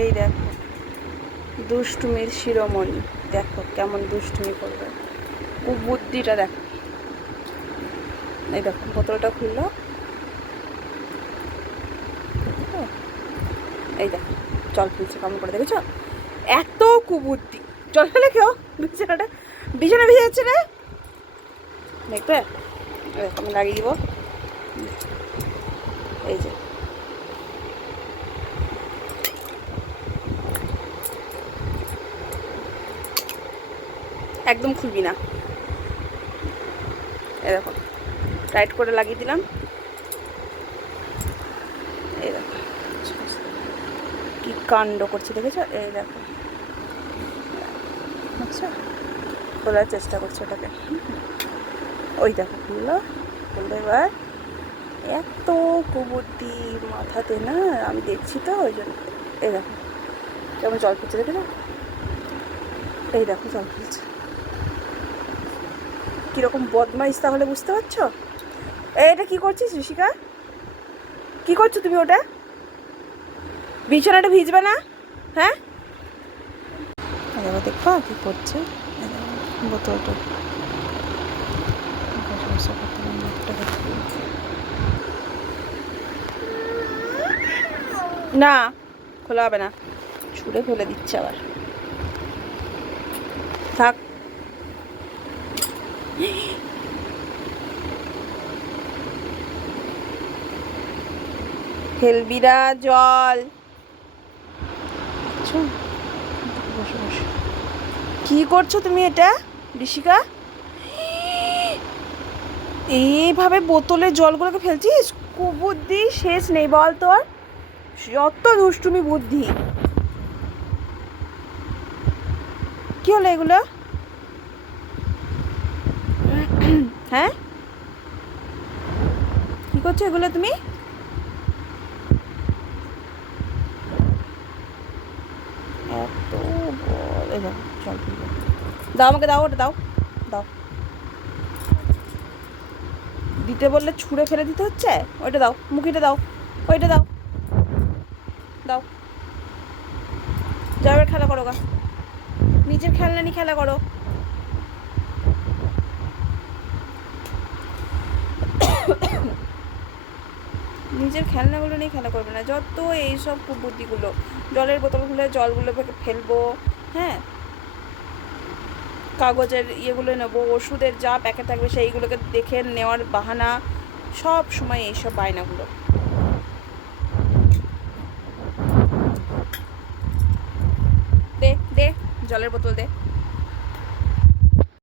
এই দেখো, দুষ্টুমির শিরোমণি। দেখো কেমন দুষ্টুমি করবে। বুদ্ধিটা দেখো। এই দেখো, বোতলটা খুললো। এই দেখো জল ফেলছে কেমন করে, দেখেছ? এত কুবুদ্ধি। জল ফেলে কেউ বিছানাটা, বিছানা ভিজে যাচ্ছে রে। দেখবে? আমি লাগিয়ে দিব। এই যে একদম খুলবি না। দেখো টাইট করে লাগিয়ে দিলাম। এই দেখো, কি কাণ্ড করছে দেখেছ? এই দেখো। আচ্ছা খোলার চেষ্টা করছে ওটাকে। ওই দেখো, খুললো খুললো এবার। এত কুবুদ্ধি মাথাতে না, আমি দেখছি তো, ওই জন্য। এই দেখো, কেমন জল পড়ছে দেখেছ এই দেখো, জল ফেলছে কীরকম বদমাইশ তাহলে বুঝতে পারছ? এটা কি করছিস ঋষিকা? কি করছ তুমি ওটা? বিছানাটা ভিজবে না? হ্যাঁ? এবার দেখবা কি করছে। দেখো। না, খোলা হবে না। ছুঁড়ে ফেলে দিচ্ছে আবার। থাক। ফেলবি না জল। আচ্ছা, কি করছ তুমি এটা ঋষিকা? এইভাবে বোতলে জলগুলোকে ফেলছিস? কুবুদ্ধি শেষ নেই বল তোর। যত দুষ্টুমি বুদ্ধি। কি হলো এগুলো? হ্যাঁ? কি করছ এগুলো তুমি? এত। দাও আমাকে, দাও ওটা, দাও দাও। দিতে বললে ছুঁড়ে ফেলে দিতে হচ্ছে? ওইটা দাও, মুখিটা দাও, ওইটা দাও। দাও। যাও খেলা করো গা। নিজের খেলনা নিয়ে খেলা করো। নিজের খেলনাগুলো নিয়ে খেলা করবে না। যত এইসব কুবুদ্ধিগুলো, জলের বোতলগুলো, জলগুলো ফেলব হ্যাঁ? কাগজের ইয়েগুলো নেব, ওষুধের যা প্যাকেট থাকবে সেইগুলোকে দেখে নেওয়ার বাহানা, সব সময় এইসব বায়নাগুলো। দে দে, জলের বোতল দে।